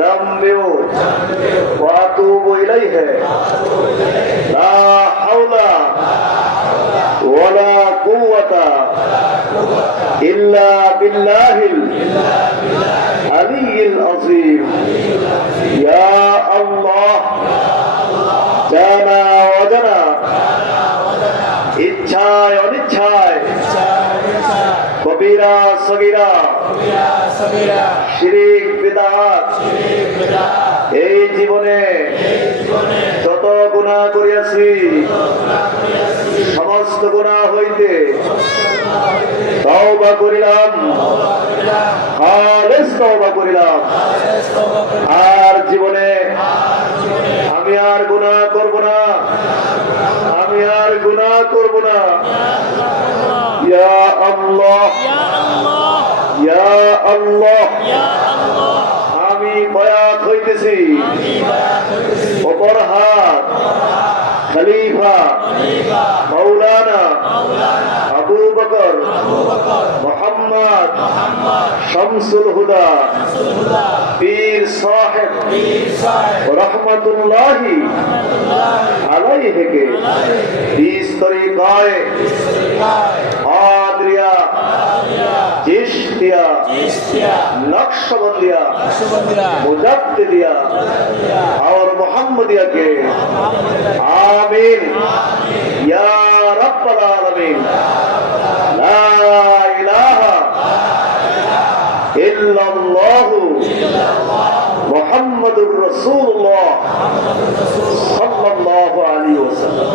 ذنبي وأتوب إليه لا حول ولا قوة إلا بالله العلي العظيم يا الله জানা অজানা ইচ্ছায় অনিচ্ছায় কবিরা সগীরা শিরক বিদআত এই জীবনে যত গুনাহ করিয়াছি সমস্ত গুনাহ হইতে তওবা করিলাম, খালেস তওবা করিলাম। আর জীবনে আমি আর গুনাহ করব না, আমি আর গুনাহ করব না। ইয়া আল্লাহ ইয়া আল্লাহ আমি বয়াত হইতেছি অপর হাত খলিফা মাওলানা আবু বকর মোহাম্মদ শামসুল হুদা পীর সাহেব রহমতুল্লাহি আলাইহি কে ইস তরিকায়ে কাদরিয়া চিশতিয়া नक्शबंदिया मुजद्दिदिया और मोहम्मदिया के आमीन या रब्बल आलमीन। ला इलाहा इल्लल्लाह मुहम्मदुर रसूलुल्लाह सल्लल्लाहु अलैहि वसल्लम।